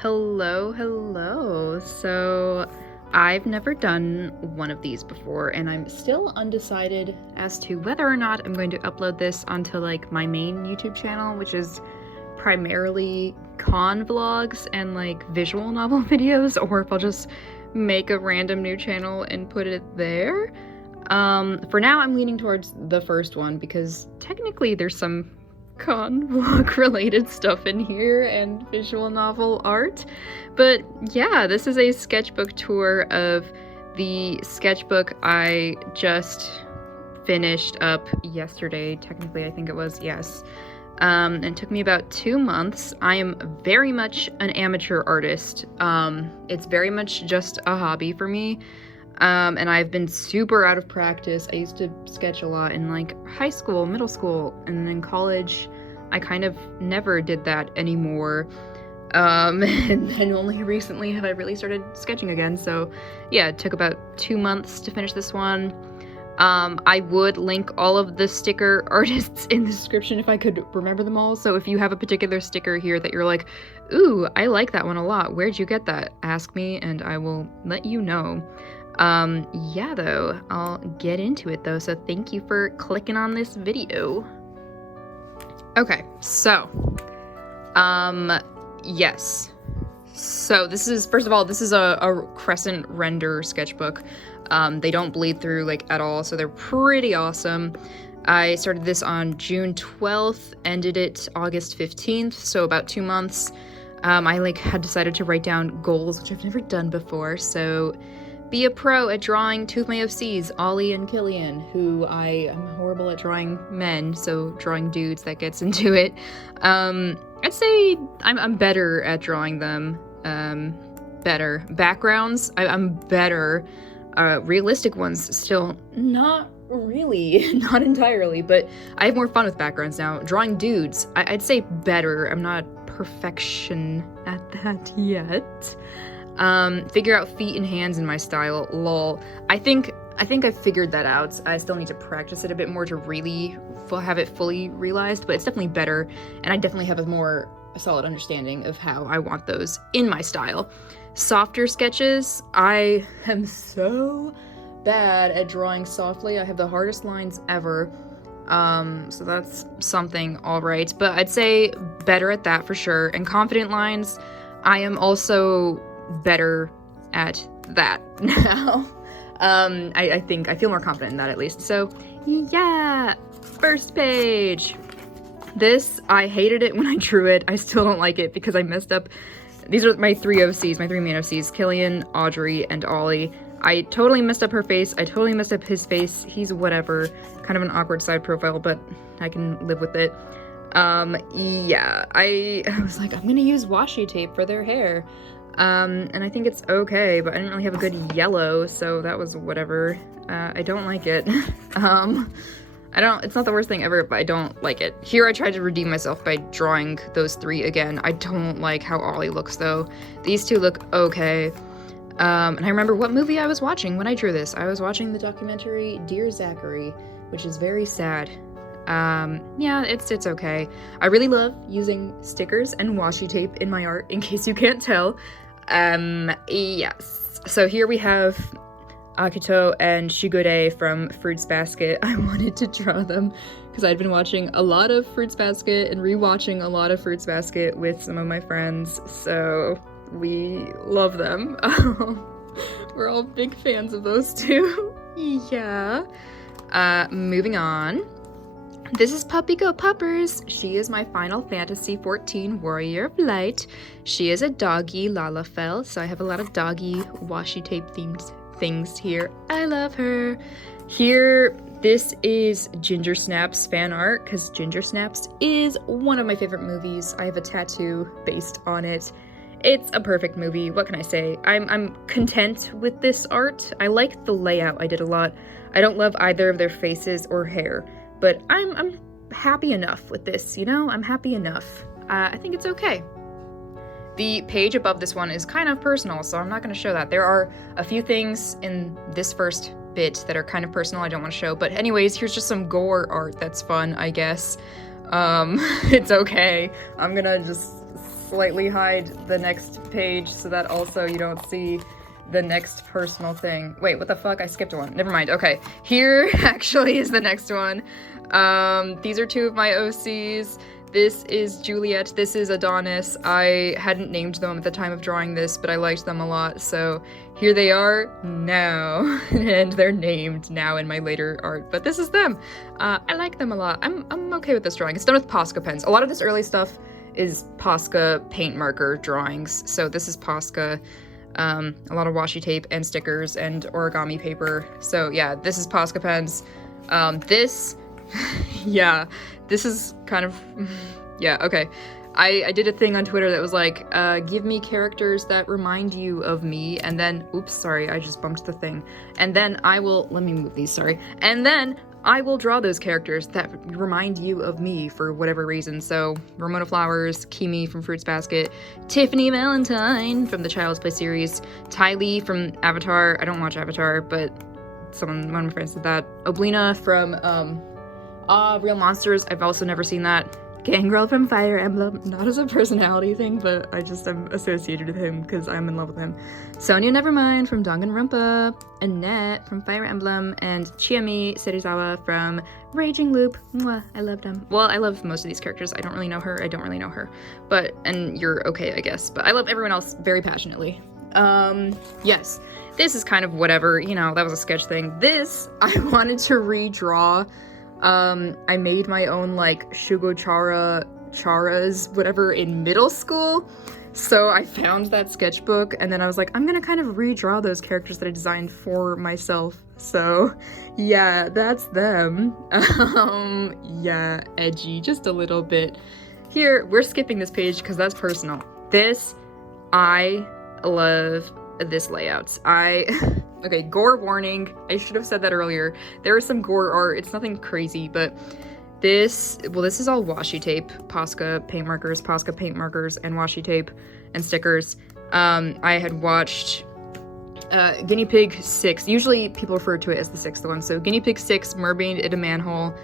Hello. So I've never done one of these before, and I'm still undecided as to whether or not I'm going to upload this onto like my main YouTube channel, which is primarily con vlogs and like visual novel videos, or if I'll just make a random new channel and put it there. For now I'm leaning towards the first one because technically there's some con vlog related stuff in here and visual novel art. But yeah, this is a sketchbook tour of the sketchbook I just finished up yesterday. Technically, I think it was, yes. And it took me about 2 months. I am very much an amateur artist. It's very much just a hobby for me. And I've been super out of practice. I used to sketch a lot in like high school, middle school, and then college. I kind of never did that anymore. And then only recently have I really started sketching again. So yeah, it took about 2 months to finish this one. I would link all of the sticker artists in the description if I could remember them all. So if you have a particular sticker here that you're like, ooh, I like that one a lot, where'd you get that? Ask me and I will let you know. Yeah, though, I'll get into it though, so thank you for clicking on this video. Okay, so, yes. So this is, first of all, this is a Crescent Rendr sketchbook. They don't bleed through, like, at all, so they're pretty awesome. I started this on June 12th, ended it August 15th, so about 2 months. I, like, had decided to write down goals, which I've never done before, so be a pro at drawing two of my OCs, Ollie and Killian, who I am horrible at drawing men, so drawing dudes, that gets into it. I'd say I'm better at drawing them. Better. Backgrounds, I'm better. Realistic ones, still not really, not entirely, but I have more fun with backgrounds now. Drawing dudes, I'd say better. I'm not perfection at that yet. Figure out feet and hands in my style, lol. I think I figured that out. I still need to practice it a bit more to really have it fully realized, but it's definitely better, and I definitely have a solid understanding of how I want those in my style. Softer sketches, I am so bad at drawing softly. I have the hardest lines ever, so that's something, alright, but I'd say better at that for sure. And confident lines, I am also better at that now. I think I feel more confident in that, at least. So yeah, first page. This, I hated it when I drew it. I still don't like it because I messed up. These are my three OCs, my three main OCs, Killian, Audrey, and Ollie. I totally messed up her face. I totally messed up his face. He's whatever, kind of an awkward side profile, but I can live with it. Yeah, I was like, I'm gonna use washi tape for their hair. And I think it's okay, but I didn't really have a good yellow, so that was whatever. I don't like it. It's not the worst thing ever, but I don't like it. Here I tried to redeem myself by drawing those three again. I don't like how Ollie looks, though. These two look okay. And I remember what movie I was watching when I drew this. I was watching the documentary Dear Zachary, which is very sad. Yeah, it's okay. I really love using stickers and washi tape in my art, in case you can't tell. Yes. So here we have Akito and Shigure from Fruits Basket. I wanted to draw them because I'd been watching a lot of Fruits Basket and rewatching a lot of Fruits Basket with some of my friends, so we love them. We're all big fans of those two. Yeah. Moving on. This is Puppy Go Puppers. She is my Final Fantasy XIV Warrior of Light. She is a doggy Lalafell, so I have a lot of doggy washi tape themed things here. I love her. Here, this is Ginger Snaps fan art, because Ginger Snaps is one of my favorite movies. I have a tattoo based on it. It's a perfect movie. What can I say? I'm content with this art. I like the layout I did a lot. I don't love either of their faces or hair, but I'm happy enough with this, you know? I'm happy enough. I think it's okay. The page above this one is kind of personal, so I'm not going to show that. There are a few things in this first bit that are kind of personal I don't want to show, but anyways, here's just some gore art that's fun, I guess. It's okay. I'm gonna just slightly hide the next page so that also you don't see the next personal thing. Wait, what the fuck? I skipped one. Never mind. Okay, here actually is the next one. These are two of my OCs. This is Juliet, this is Adonis. I hadn't named them at the time of drawing this, but I liked them a lot, so here they are now. And they're named now in my later art, but this is them. I like them a lot. I'm okay with this drawing. It's done with Posca pens. A lot of this early stuff is Posca paint marker drawings, so this is Posca. A lot of washi tape and stickers and origami paper. So yeah, this is Posca pens. Yeah, this is kind of, yeah, okay. I did a thing on Twitter that was like, give me characters that remind you of me, and then, oops, sorry, I just bumped the thing. And then let me move these, sorry. And then I will draw those characters that remind you of me for whatever reason. So, Ramona Flowers, Kimi from Fruits Basket, Tiffany Valentine from the Child's Play series, Ty Lee from Avatar. I don't watch Avatar, but one of my friends did that. Oblina from, Real Monsters. I've also never seen that. Gangrel from Fire Emblem. Not as a personality thing, but I just am associated with him because I'm in love with him. Sonia Nevermind from Danganronpa. Annette from Fire Emblem. And Chiami Serizawa from Raging Loop. Mwah, I loved him. Well, I love most of these characters. I don't really know her. I don't really know her. But, and you're okay, I guess. But I love everyone else very passionately. Yes. This is kind of whatever, you know, that was a sketch thing. This, I wanted to redraw. I made my own, like, charas, whatever, in middle school. So I found that sketchbook, and then I was like, I'm gonna kind of redraw those characters that I designed for myself. So, yeah, that's them. Yeah, edgy, just a little bit. Here, we're skipping this page because that's personal. I love this layout. Okay, gore warning. I should have said that earlier. There is some gore art. It's nothing crazy, but this is all washi tape, Posca paint markers, and washi tape and stickers. I had watched Guinea Pig 6. Usually people refer to it as the sixth one. So Guinea Pig 6, Mermaid in a Manhole.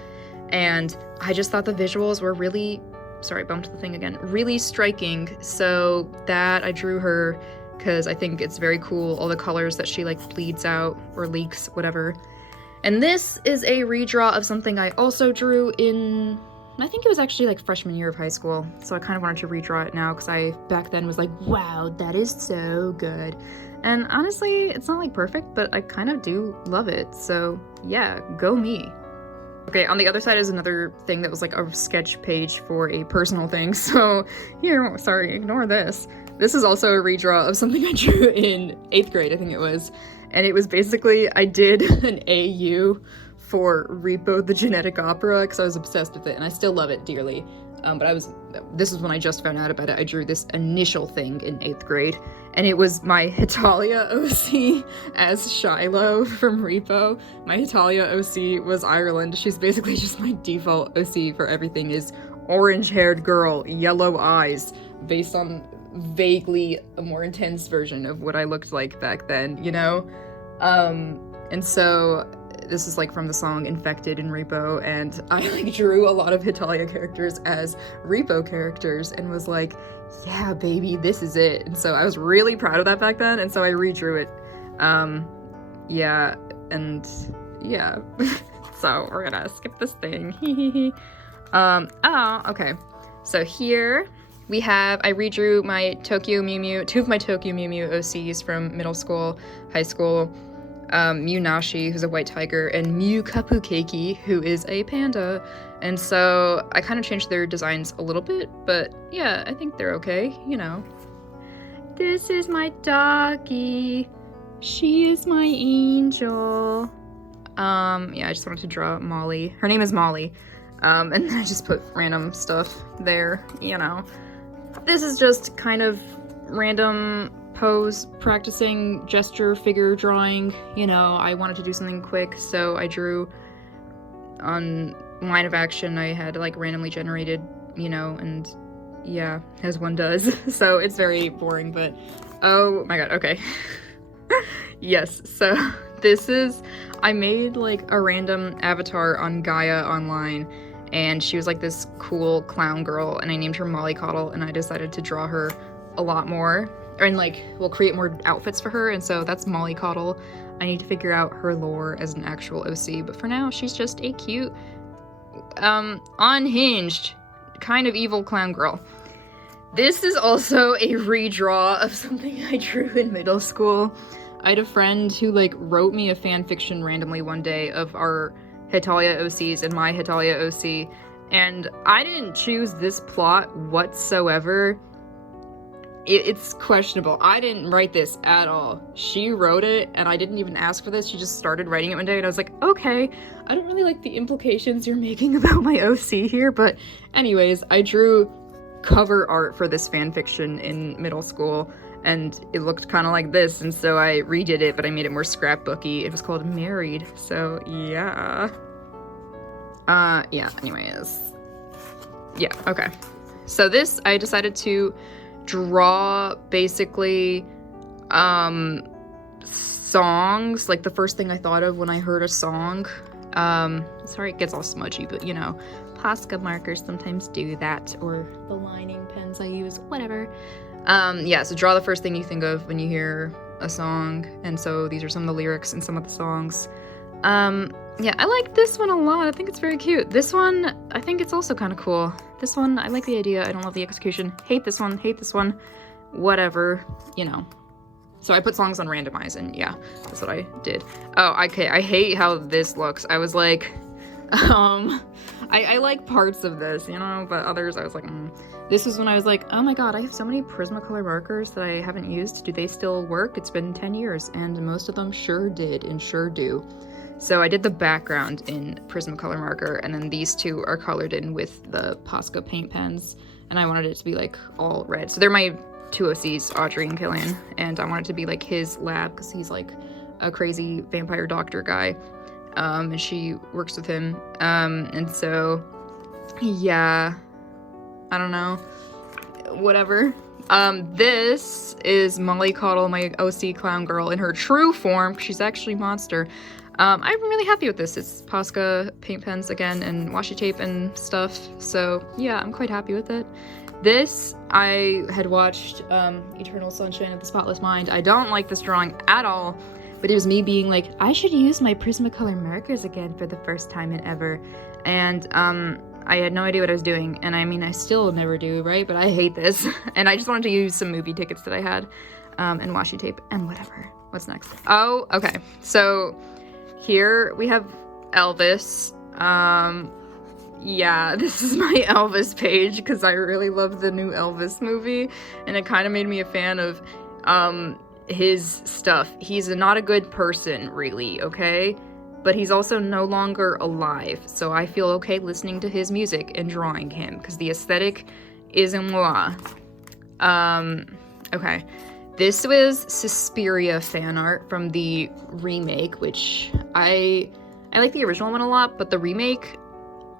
And I just thought the visuals were really, sorry, I bumped the thing again, really striking. So that I drew her because I think it's very cool, all the colors that she like bleeds out or leaks, whatever. And this is a redraw of something I also drew in, I think it was actually like freshman year of high school. So I kind of wanted to redraw it now because I back then was like, wow, that is so good. And honestly, it's not like perfect, but I kind of do love it. So yeah, go me. Okay, on the other side is another thing that was like a sketch page for a personal thing. So here, sorry, ignore this. This is also a redraw of something I drew in 8th grade, I think it was. And it was basically, I did an AU for Repo the Genetic Opera because I was obsessed with it, and I still love it dearly. This is when I just found out about it. I drew this initial thing in 8th grade, and it was my Hitalia OC as Shiloh from Repo. My Hitalia OC was Ireland. She's basically just my default OC for everything, is orange-haired girl, yellow eyes, based on vaguely a more intense version of what I looked like back then, you know? And so this is like from the song Infected in Repo, and I like drew a lot of Hitalia characters as Repo characters and was like, yeah, baby, this is it. And so I was really proud of that back then, and so I redrew it. Yeah, and yeah. So we're gonna skip this thing. Okay. So here we have, I redrew my Tokyo Mew Mew, two of my Tokyo Mew Mew OCs from middle school, high school. Mew Nashi, who's a white tiger, and Mew Kapukeki, who is a panda. And so I kind of changed their designs a little bit, but yeah, I think they're okay, you know. This is my doggy. She is my angel. Yeah, I just wanted to draw Molly. Her name is Molly. And then I just put random stuff there, you know. This is just kind of random pose, practicing gesture, figure drawing. You know, I wanted to do something quick, so I drew on line of action. I had like randomly generated, you know, and yeah, as one does. So it's very boring, but oh my god, okay. Yes, so this is, I made like a random avatar on Gaia online, and she was like this cool clown girl, and I named her Mollycoddle, and I decided to draw her a lot more, and like we'll create more outfits for her, and so that's Mollycoddle. I need to figure out her lore as an actual OC, but for now she's just a cute unhinged kind of evil clown girl. This is also a redraw of something I drew in middle school. I had a friend who like wrote me a fan fiction randomly one day of our Hetalia OCs and my Hetalia OC, and I didn't choose this plot whatsoever. It's questionable. I didn't write this at all. She wrote it, and I didn't even ask for this. She just started writing it one day, and I was like, okay, I don't really like the implications you're making about my OC here, but anyways, I drew cover art for this fanfiction in middle school, and it looked kind of like this, and so I redid it, but I made it more scrapbooky. It was called Married, so yeah. Yeah, anyways. Yeah, okay. So this, I decided to draw basically songs, like the first thing I thought of when I heard a song. Sorry it gets all smudgy, but you know, Posca markers sometimes do that, or the lining pens I use, whatever. Yeah, so draw the first thing you think of when you hear a song, and so these are some of the lyrics and some of the songs. Yeah, I like this one a lot. I think it's very cute. This one, I think it's also kind of cool. This one, I like the idea. I don't love the execution. Hate this one. Whatever, you know. So I put songs on randomize, and yeah, that's what I did. Oh, okay, I hate how this looks. I was like, I like parts of this, you know, but others I was like, This was when I was like, oh my god, I have so many Prismacolor markers that I haven't used. Do they still work? It's been 10 years, and most of them sure did and sure do. So I did the background in Prismacolor marker, and then these two are colored in with the Posca paint pens, and I wanted it to be like all red. So they're my two OCs, Audrey and Killian, and I wanted it to be like his lab, because he's like a crazy vampire doctor guy, and she works with him, and so, yeah, I don't know, whatever. This is Mollycoddle, my OC clown girl, in her true form. She's actually monster. I'm really happy with this. It's Posca paint pens again and washi tape and stuff, so yeah, I'm quite happy with it. This, I had watched Eternal Sunshine of the Spotless Mind. I don't like this drawing at all, but it was me being like, I should use my Prismacolor markers again for the first time in ever, and I had no idea what I was doing, and I mean, I still never do, right? But I hate this, and I just wanted to use some movie tickets that I had, and washi tape, and whatever. What's next? Oh, okay, so here we have Elvis. Yeah, this is my Elvis page, because I really love the new Elvis movie, and it kind of made me a fan of, his stuff. He's not a good person, really, okay? But he's also no longer alive, so I feel okay listening to his music and drawing him, because the aesthetic is in moi. Okay. This was Suspiria fan art from the remake, which I like the original one a lot, but the remake,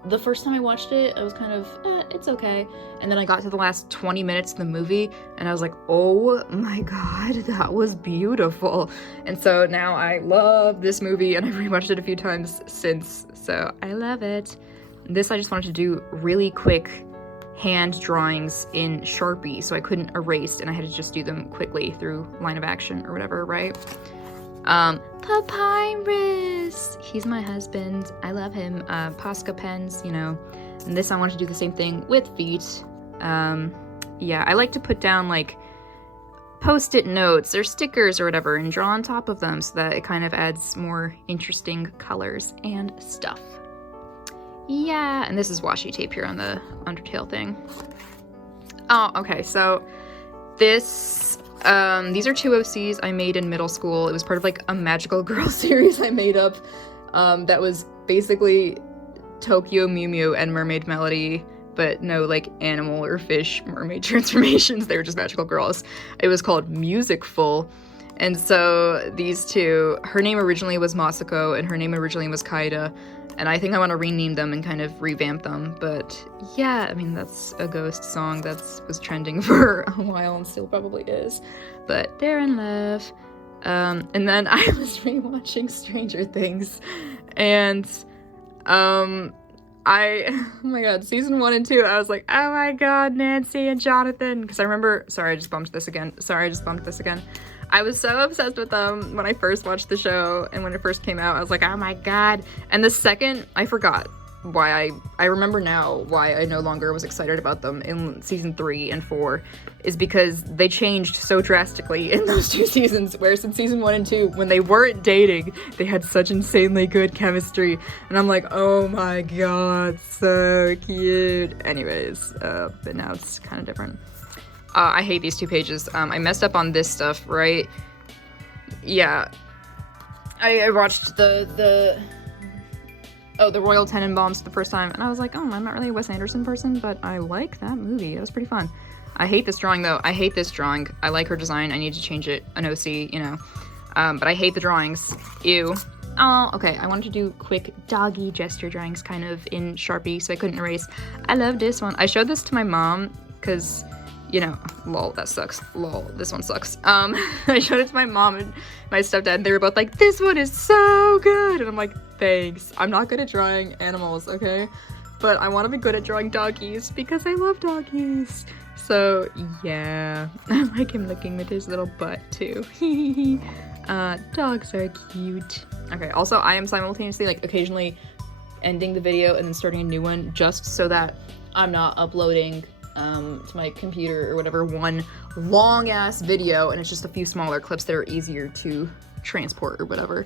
the first time I watched it, I was kind of, it's okay. And then I got to the last 20 minutes of the movie, and I was like, oh my god, that was beautiful. And so now I love this movie, and I've rewatched it a few times since, so I love it. This I just wanted to do really quick hand drawings in Sharpie, so I couldn't erase, and I had to just do them quickly through line of action or whatever, right? Papyrus! He's my husband. I love him. Posca pens, you know. And this I wanted to do the same thing with feet. Yeah, I like to put down, like, post-it notes or stickers or whatever and draw on top of them so that it kind of adds more interesting colors and stuff. Yeah, and this is washi tape here on the Undertale thing. Oh, okay, so this, these are two OCs I made in middle school. It was part of like a magical girl series I made up, that was basically Tokyo Mew Mew and Mermaid Melody, but no like animal or fish mermaid transformations. They were just magical girls. It was called Musicful. And so these two, her name originally was Masako and her name originally was Kaida, and I think I want to rename them and kind of revamp them. But yeah, I mean, that's a ghost song that was trending for a while and still probably is. But they're in love. And then I was rewatching Stranger Things, and oh my god, season 1 and 2, I was like, oh my god, Nancy and Jonathan. Because I remember, sorry, I just bumped this again. I was so obsessed with them when I first watched the show, and when it first came out, I was like, oh my god. And the second, I forgot why I remember now why I no longer was excited about them in season 3 and 4 is because they changed so drastically in those 2 seasons, whereas in season 1 and 2, when they weren't dating, they had such insanely good chemistry, and I'm like, oh my god, so cute. Anyways, but now it's kind of different. I hate these 2 pages. I messed up on this stuff, right? Yeah. I watched the Royal Tenenbaums the first time, and I was like, oh, I'm not really a Wes Anderson person, but I like that movie. It was pretty fun. I hate this drawing, though. I hate this drawing. I like her design. I need to change it. An OC, you know. But I hate the drawings. Ew. Oh, okay. I wanted to do quick doggy gesture drawings kind of in Sharpie, so I couldn't erase. I love this one. I showed this to my mom, because, you know, lol, that sucks. Lol, this one sucks. I showed it to my mom and my stepdad, and they were both like, this one is so good! And I'm like, thanks. I'm not good at drawing animals, okay? But I want to be good at drawing doggies because I love doggies. So, yeah. I like him looking with his little butt, too. Dogs are cute. Okay, also, I am simultaneously, like, occasionally ending the video and then starting a new one just so that I'm not uploading to my computer or whatever one long-ass video and it's just a few smaller clips that are easier to transport or whatever.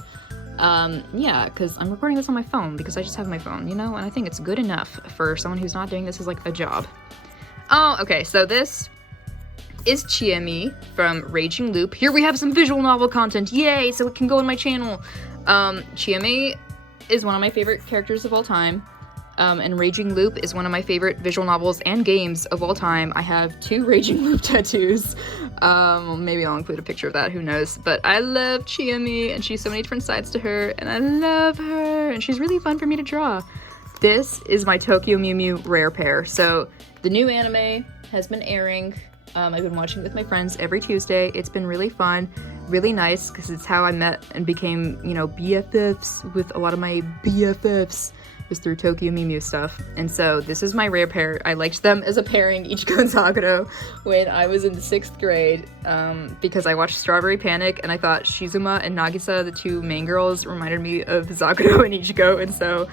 Yeah, because I'm recording this on my phone because I just have my phone, you know, and I think it's good enough for someone who's not doing this as, like, a job. Oh, okay, so this is Chiemi from Raging Loop. Here we have some visual novel content, yay, so it can go on my channel. Chiemi is one of my favorite characters of all time, and Raging Loop is one of my favorite visual novels and games of all time. I have 2 Raging Loop tattoos. Maybe I'll include a picture of that, who knows. But I love Chiemi, and she's so many different sides to her, and I love her, and she's really fun for me to draw. This is my Tokyo Mew Mew rare pair. So the new anime has been airing. I've been watching with my friends every Tuesday. It's been really fun, really nice, because it's how I met and became, you know, BFFs with a lot of my BFFs. Was through Tokyo Mew Mew stuff. And so this is my rare pair. I liked them as a pairing, Ichigo and Sakura, when I was in the 6th grade, because I watched Strawberry Panic and I thought Shizuma and Nagisa, the 2 main girls, reminded me of Sakura and Ichigo, and so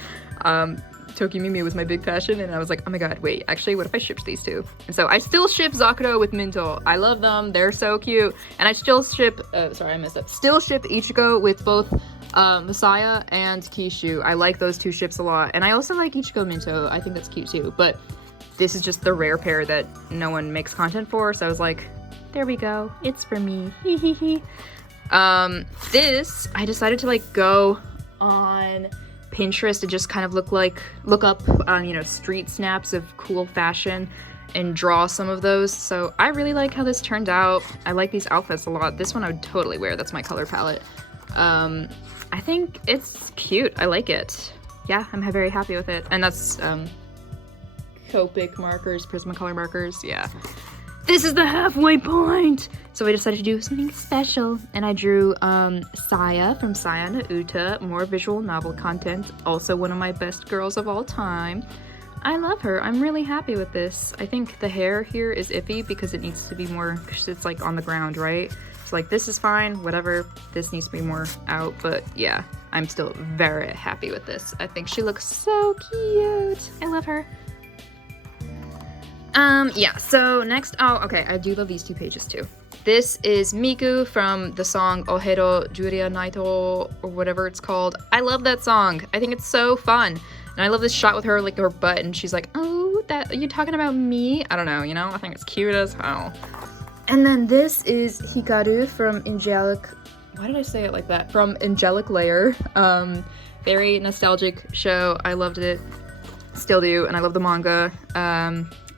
Tokyo Mew Mew was my big passion, and I was like, oh my god, wait, actually, what if I shipped these 2? And so I still ship Sakura with Minto. I love them, they're so cute. And I still ship, sorry, I messed up. Still ship Ichigo with both Messiah and Kishu. I like those 2 ships a lot. And I also like Ichigo Minto. I think that's cute too. But this is just the rare pair that no one makes content for. So I was like, there we go. It's for me. This, I decided to, like, go on Pinterest and just kind of look up, you know, street snaps of cool fashion and draw some of those. So I really like how this turned out. I like these outfits a lot. This one I would totally wear. That's my color palette. I think it's cute. I like it. Yeah, I'm very happy with it. And that's, Copic markers, Prismacolor markers, yeah. This is the halfway point! So I decided to do something special, and I drew, Saya from Saya no Uta, more visual novel content, also one of my best girls of all time. I love her. I'm really happy with this. I think the hair here is iffy because it needs to be more, because it's, like, on the ground, right? So, like, this is fine, whatever. This needs to be more out, but yeah, I'm still very happy with this. I think she looks so cute. I love her. Yeah, so next, oh, okay, I do love these 2 pages too. This is Miku from the song Ohero Juria Naito, or whatever it's called. I love that song. I think it's so fun. And I love this shot with her, like, her butt, and she's like, oh, that, are you talking about me? I don't know, you know? I think it's cute as hell. And then this is Hikaru from Angelic, why did I say it like that? From Angelic Layer. Very nostalgic show. I loved it, still do, and I love the manga.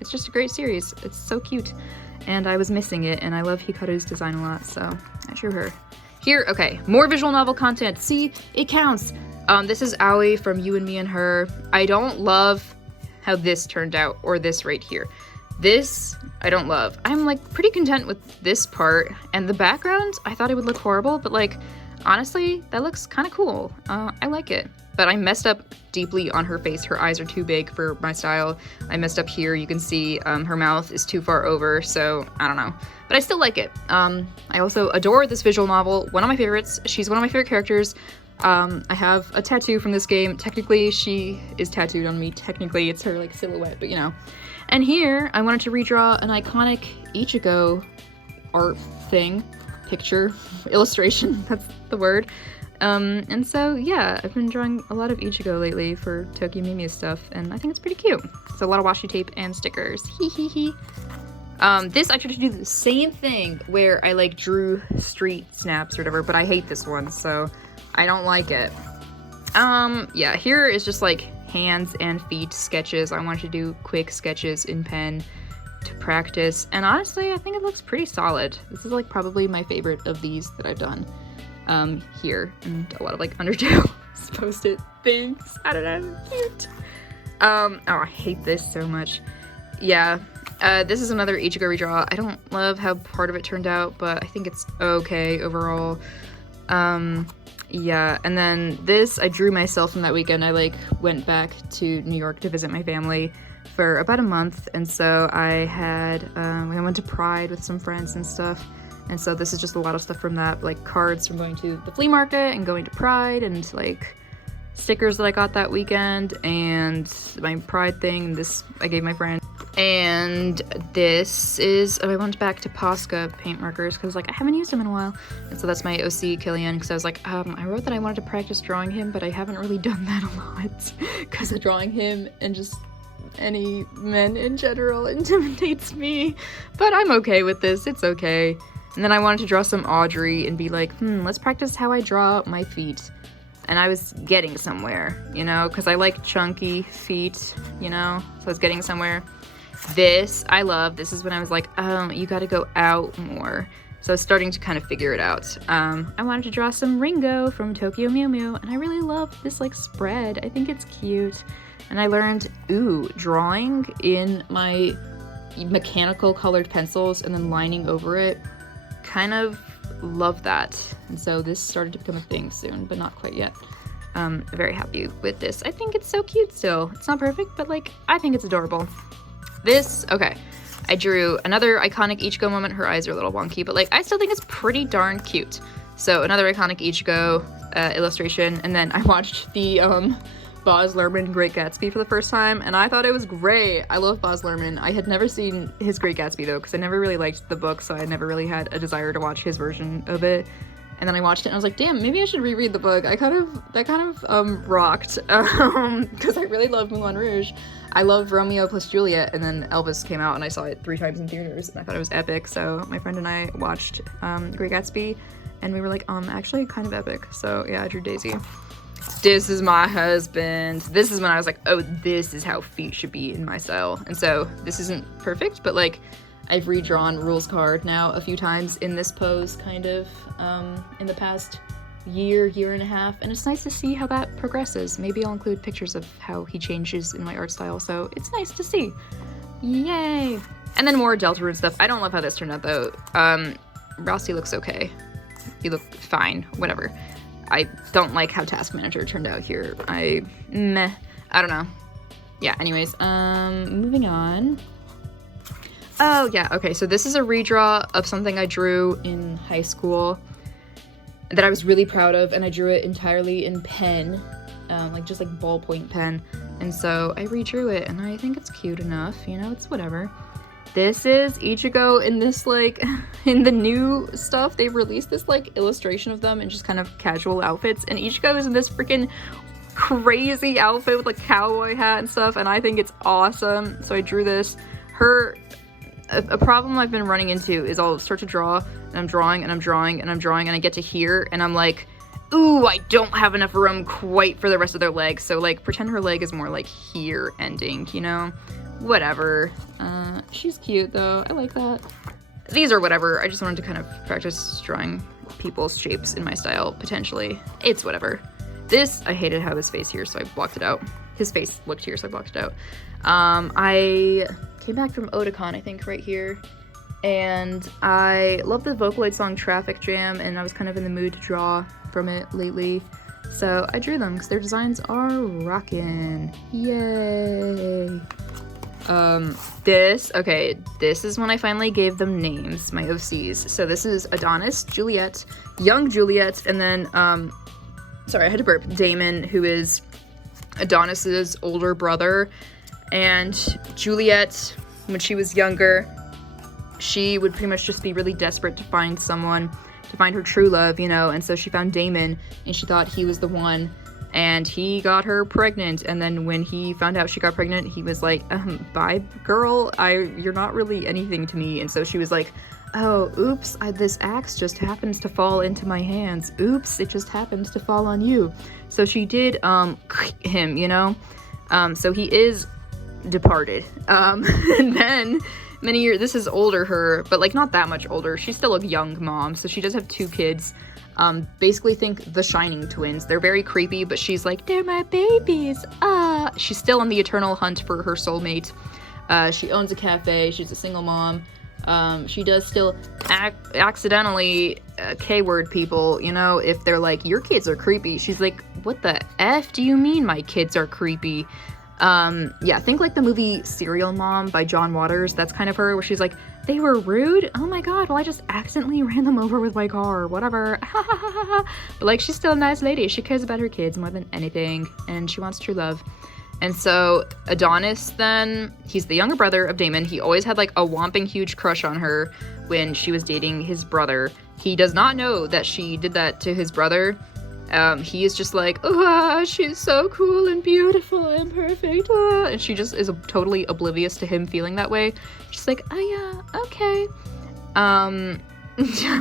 It's just a great series. It's so cute. And I was missing it, and I love Hikaru's design a lot, so I drew her. Here, okay, more visual novel content. See, it counts. This is Aoi from You and Me and Her. I don't love how this turned out, or this right here. This, I don't love. I'm, like, pretty content with this part, and the background, I thought it would look horrible, but, like, honestly, that looks kind of cool. I like it. But I messed up deeply on her face. Her eyes are too big for my style. I messed up here. You can see her mouth is too far over, so I don't know. But I still like it. I also adore this visual novel. One of my favorites. She's one of my favorite characters. I have a tattoo from this game. Technically, she is tattooed on me. Technically, it's her like silhouette, but you know. And here, I wanted to redraw an iconic Ichigo art thing, picture, illustration, that's the word. And so, yeah, I've been drawing a lot of Ichigo lately for Tokyo Mimiya stuff, and I think it's pretty cute. So a lot of washi tape and stickers. Hee hee hee. This, I tried to do the same thing where I like drew street snaps or whatever, but I hate this one, so I don't like it. Yeah, here is just like hands and feet sketches. I wanted to do quick sketches in pen to practice, and honestly, I think it looks pretty solid. This is like probably my favorite of these that I've done. Here, and a lot of like Undertale post-it things. I don't know, cute. Oh, I hate this so much. Yeah, this is another Ichigo redraw. I don't love how part of it turned out, but I think it's okay overall. Yeah, and then this I drew myself from that weekend. I like went back to New York to visit my family for about a month, and so I had, I went to Pride with some friends and stuff. And so this is just a lot of stuff from that, like cards from going to the flea market and going to Pride, and like stickers that I got that weekend, and my Pride thing, and this I gave my friend. And this is, I went back to Posca paint markers because like I haven't used them in a while. And so that's my OC Killian, because I was like, I wrote that I wanted to practice drawing him, but I haven't really done that a lot because of drawing him and just any men in general intimidates me. But I'm okay with this, it's okay. And then I wanted to draw some Audrey and be like, let's practice how I draw my feet. And I was getting somewhere, you know, because I like chunky feet, you know, so I was getting somewhere. This, I love. This is when I was like, you gotta go out more. So I was starting to kind of figure it out. I wanted to draw some Ringo from Tokyo Mew Mew, and I really love this like spread. I think it's cute. And I learned, drawing in my mechanical colored pencils and then lining over it. Kind of love that, and so this started to become a thing soon, but not quite yet. Very happy with this. I think it's so cute still. It's not perfect, but like I think it's adorable. This, okay, I drew another iconic Ichigo moment. Her eyes are a little wonky, but like I still think it's pretty darn cute. So another iconic Ichigo illustration, and then I watched the Baz Luhrmann Great Gatsby for the first time, and I thought it was great. I love Baz Luhrmann. I had never seen his Great Gatsby though, because I never really liked the book, so I never really had a desire to watch his version of it. And then I watched it and I was like, damn, maybe I should reread the book. That kind of rocked, because I really love Moulin Rouge. I love Romeo plus Juliet, and then Elvis came out and I saw it 3 times in theaters, and I thought it was epic. So my friend and I watched Great Gatsby, and we were like, actually kind of epic. So yeah, I drew Daisy. This is my husband. This is when I was like, oh, this is how feet should be in my style. And so this isn't perfect, but like I've redrawn Rules card now a few times in this pose, kind of, in the past year and a half, and it's nice to see how that progresses. Maybe I'll include pictures of how he changes in my art style, so it's nice to see. Yay! And then more Deltarune stuff. I don't love how this turned out though. Rossi looks okay. You look fine, whatever. I don't like how Task Manager turned out here. I don't know. Yeah, anyways, moving on. Oh, yeah, okay, so this is a redraw of something I drew in high school that I was really proud of, and I drew it entirely in pen, like just like ballpoint pen, and so I redrew it, and I think it's cute enough, you know, it's whatever. This is Ichigo in this, like, in the new stuff, they've released this, like, illustration of them in just kind of casual outfits, and Ichigo is in this freaking crazy outfit with, like, cowboy hat and stuff, and I think it's awesome, so I drew this. A problem I've been running into is I'll start to draw, and I'm drawing, and I'm drawing, and I'm drawing, and I get to here, and I'm like, ooh, I don't have enough room quite for the rest of their legs, so, like, pretend her leg is more, like, here ending, you know? Whatever. She's cute though. I like that. These are whatever. I just wanted to kind of practice drawing people's shapes in my style, potentially. It's whatever. This, I hated how his face here, so I blocked it out. His face looked here, so I blocked it out. I came back from Otakon, I think, right here. And I love the Vocaloid song Traffic Jam, and I was kind of in the mood to draw from it lately. So I drew them because their designs are rockin'. Yay! This is when I finally gave them names, my OCs. So this is Adonis, Juliet, young Juliet, and then, sorry, I had to burp, Damon, who is Adonis's older brother. And Juliet, when she was younger, she would pretty much just be really desperate to find someone, to find her true love, you know, and so she found Damon, and she thought he was the one, and he got her pregnant. And then when he found out she got pregnant, he was like, bye, girl, you're not really anything to me. And so she was like, oh, oops, this axe just happens to fall into my hands. Oops, it just happens to fall on you. So she did, him, you know? So he is departed. And then many years, this is older her, but like not that much older. She's still a young mom, so she does have 2 kids. Basically think the Shining twins. They're very creepy, but she's like, they're my babies. She's still on the eternal hunt for her soulmate. She owns a cafe. She's a single mom. She does still accidentally K-word people, you know, if they're like, your kids are creepy. She's like, what the F do you mean my kids are creepy? Yeah, think like the movie Serial Mom by John Waters. That's kind of her, where she's like, they were rude? Oh my god, well I just accidentally ran them over with my car, whatever. But like, she's still a nice lady. She cares about her kids more than anything, and she wants true love. And so Adonis then, he's the younger brother of Damon. He always had like a whomping huge crush on her when she was dating his brother. He does not know that she did that to his brother. He is just like, oh, she's so cool and beautiful and perfect. And she just is totally oblivious to him feeling that way. She's like, oh yeah, okay. I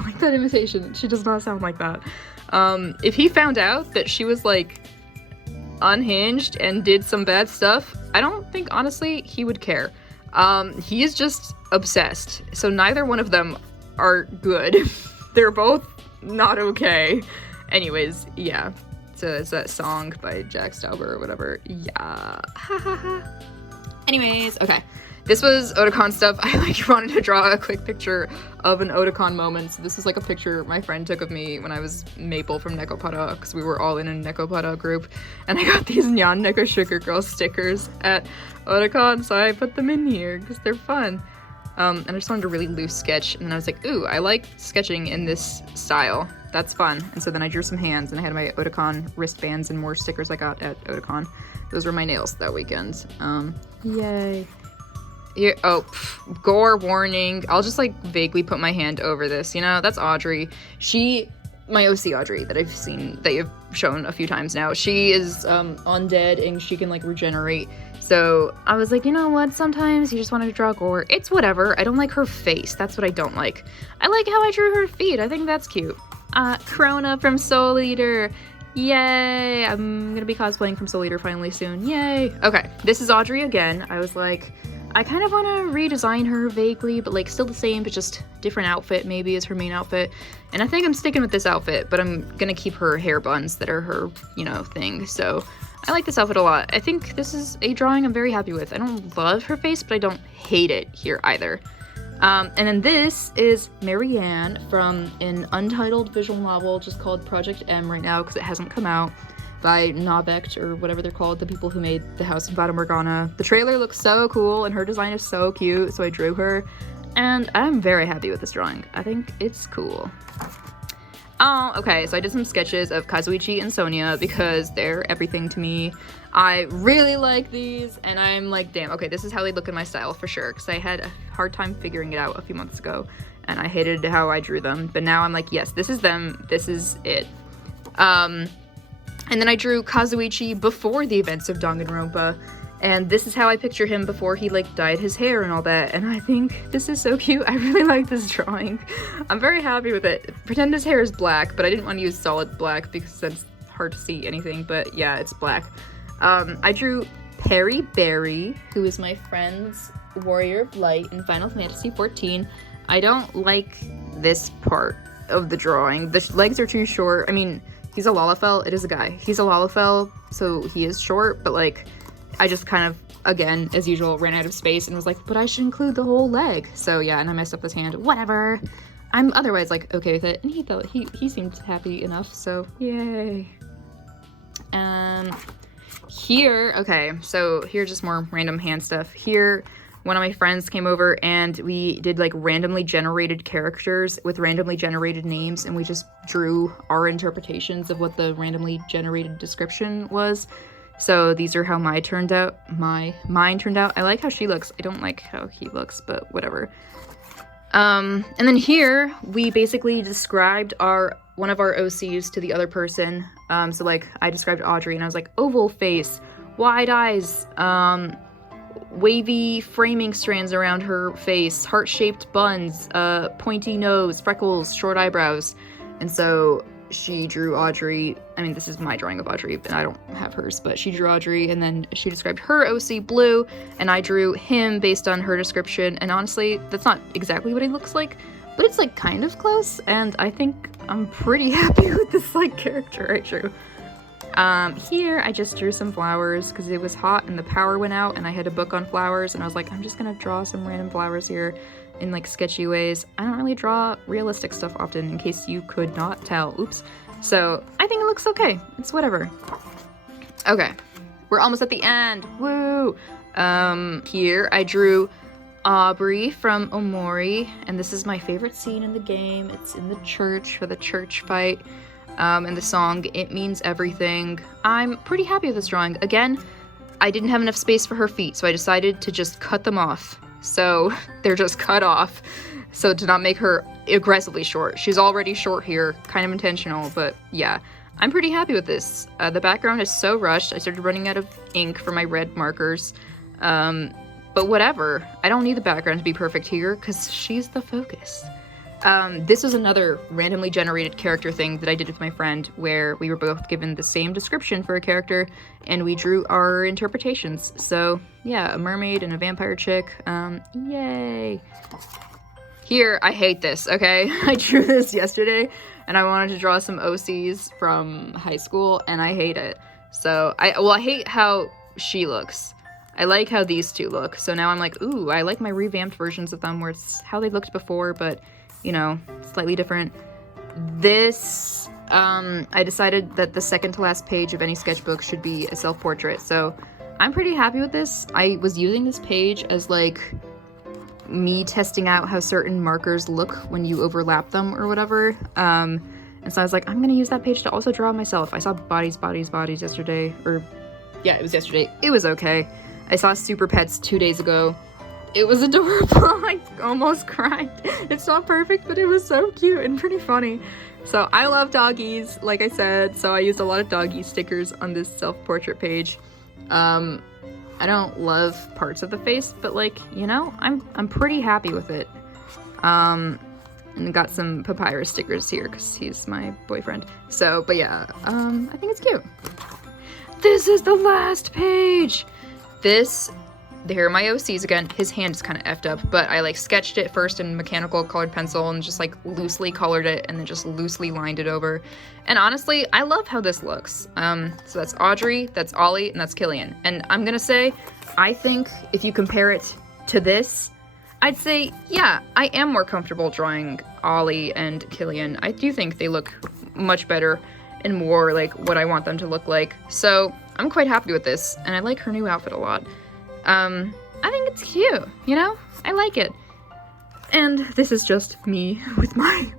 like that imitation. She does not sound like that. If he found out that she was like unhinged and did some bad stuff, I don't think honestly he would care. He is just obsessed. So neither one of them are good. They're both not okay. Anyways, yeah. So it's that song by Jack Stauber or whatever. Yeah. Anyways, okay. This was Otakon stuff. I like wanted to draw a quick picture of an Otakon moment. So this is like a picture my friend took of me when I was Maple from Nekopada, because we were all in a Nekopada group. And I got these Nyan Neko Sugar Girl stickers at Otakon, so I put them in here because they're fun. And I just wanted a really loose sketch, and I was like, ooh, I like sketching in this style. That's fun. And so then I drew some hands, and I had my Otakon wristbands and more stickers I got at Otakon. Those were my nails that weekend. Yay. Here, gore warning. I'll just like vaguely put my hand over this, you know? That's Audrey. My OC Audrey that I've seen, that you've shown a few times now. She is undead, and she can like regenerate. So I was like, you know what, sometimes you just wanted to draw gore. It's whatever. I don't like her face. That's what I don't like. I like how I drew her feet. I think that's cute. Krona from Soul Eater. Yay! I'm gonna be cosplaying from Soul Eater finally soon. Yay! Okay, this is Audrey again. I was like, I kind of want to redesign her vaguely, but like still the same, but just different outfit maybe as her main outfit. And I think I'm sticking with this outfit, but I'm gonna keep her hair buns that are her, you know, thing. So I like this outfit a lot. I think this is a drawing I'm very happy with. I don't love her face, but I don't hate it here either. And then this is Marianne from an untitled visual novel just called Project M right now because it hasn't come out, by Novect or whatever they're called, the people who made The House of Fata Morgana. The trailer looks so cool and her design is so cute, so I drew her. And I'm very happy with this drawing. I think it's cool. Oh, okay, so I did some sketches of Kazuichi and Sonia because they're everything to me. I really like these, and I'm like, damn, okay, this is how they look in my style for sure, because I had a hard time figuring it out a few months ago, and I hated how I drew them, but now I'm like, yes, this is them, this is it. And then I drew Kazuichi before the events of Danganronpa, and this is how I picture him before he like dyed his hair and all that, and I think this is so cute. I really like this drawing. I'm very happy with it. Pretend his hair is black, but I didn't want to use solid black because that's hard to see anything, but yeah, it's black. I drew Perry Berry, who is my friend's Warrior of Light in Final Fantasy XIV. I don't like this part of the drawing. The legs are too short. I mean, he's a Lalafell. It is a guy. He's a Lalafell, so he is short, but like, I just kind of, again, as usual, ran out of space and was like, but I should include the whole leg. So yeah, and I messed up this hand. Whatever. I'm otherwise like okay with it, and he seemed happy enough, so yay. Here, okay, so here's just more random hand stuff. Here, one of my friends came over and we did like randomly generated characters with randomly generated names, and we just drew our interpretations of what the randomly generated description was. So these are how mine turned out. I like how she looks. I don't like how he looks, but whatever. And then here we basically described one of our OCs to the other person. So like I described Audrey and I was like, oval face, wide eyes, wavy framing strands around her face, heart-shaped buns, pointy nose, freckles, short eyebrows. And so she drew Audrey. I mean, this is my drawing of Audrey, and I don't have hers, but she drew Audrey, and then she described her OC Blue, and I drew him based on her description. And honestly, that's not exactly what he looks like, but it's like kind of close, and I think I'm pretty happy with this like character I drew. Here I just drew some flowers because it was hot and the power went out and I had a book on flowers, and I was like, I'm just gonna draw some random flowers here in like sketchy ways. I don't really draw realistic stuff often, in case you could not tell. Oops. So I think it looks okay. It's whatever. Okay, we're almost at the end. Woo! Here I drew Aubrey from Omori, and this is my favorite scene in the game. It's in the church for the church fight. And the song It Means Everything. I'm pretty happy with this drawing. Again, I didn't have enough space for her feet, so I decided to just cut them off. So they're just cut off, so to not make her aggressively short. She's already short here, kind of intentional, but yeah. I'm pretty happy with this. The background is so rushed. I started running out of ink for my red markers. But whatever. I don't need the background to be perfect here, because she's the focus. This was another randomly generated character thing that I did with my friend, where we were both given the same description for a character, and we drew our interpretations. So yeah, a mermaid and a vampire chick. Yay! Here, I hate this, okay? I drew this yesterday, and I wanted to draw some OCs from high school, and I hate it. So, I hate how she looks. I like how these two look. So now I'm like, ooh, I like my revamped versions of them where it's how they looked before, but you know, slightly different. This, I decided that the second to last page of any sketchbook should be a self-portrait, so I'm pretty happy with this. I was using this page as like me testing out how certain markers look when you overlap them or whatever, and so I was like, I'm gonna use that page to also draw myself. I saw bodies yesterday, or yeah, it was yesterday. It was okay. I saw Super Pets 2 days ago. It was adorable. I almost cried. It's not perfect, but it was so cute and pretty funny. So I love doggies, like I said, so I used a lot of doggy stickers on this self-portrait page. I don't love parts of the face, but like, you know, I'm pretty happy with it. And got some papyrus stickers here because he's my boyfriend. So, but yeah, I think it's cute. This is the last page. Here are my OCs again. His hand is kind of effed up, but I like sketched it first in mechanical colored pencil and just like loosely colored it and then just loosely lined it over. And honestly, I love how this looks. So that's Audrey, that's Ollie, and that's Killian. And I'm gonna say, I think if you compare it to this, I'd say, yeah, I am more comfortable drawing Ollie and Killian. I do think they look much better and more like what I want them to look like. So I'm quite happy with this, and I like her new outfit a lot. I think it's cute, you know? I like it. And this is just me with my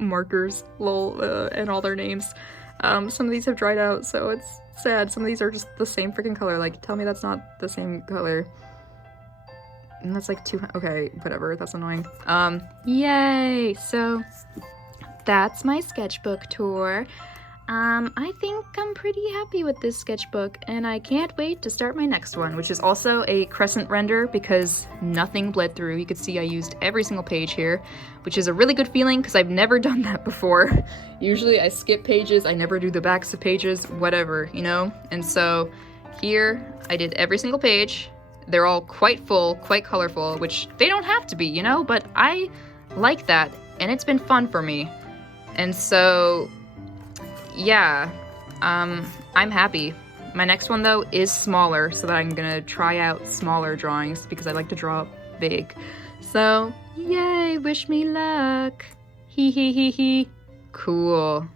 markers, lol, and all their names. Some of these have dried out, so it's sad. Some of these are just the same freaking color. Like, tell me that's not the same color. And that's like okay, whatever, that's annoying. Yay! So, that's my sketchbook tour. I think I'm pretty happy with this sketchbook, and I can't wait to start my next one, which is also a Crescent render because nothing bled through. You can see I used every single page here, which is a really good feeling because I've never done that before. Usually I skip pages, I never do the backs of pages, whatever, you know? And so here I did every single page. They're all quite full, quite colorful, which they don't have to be, you know? But I like that, and it's been fun for me. And so yeah, I'm happy. My next one though is smaller, so that I'm gonna try out smaller drawings because I like to draw big. So yay, wish me luck. Hee hee hee hee. Cool.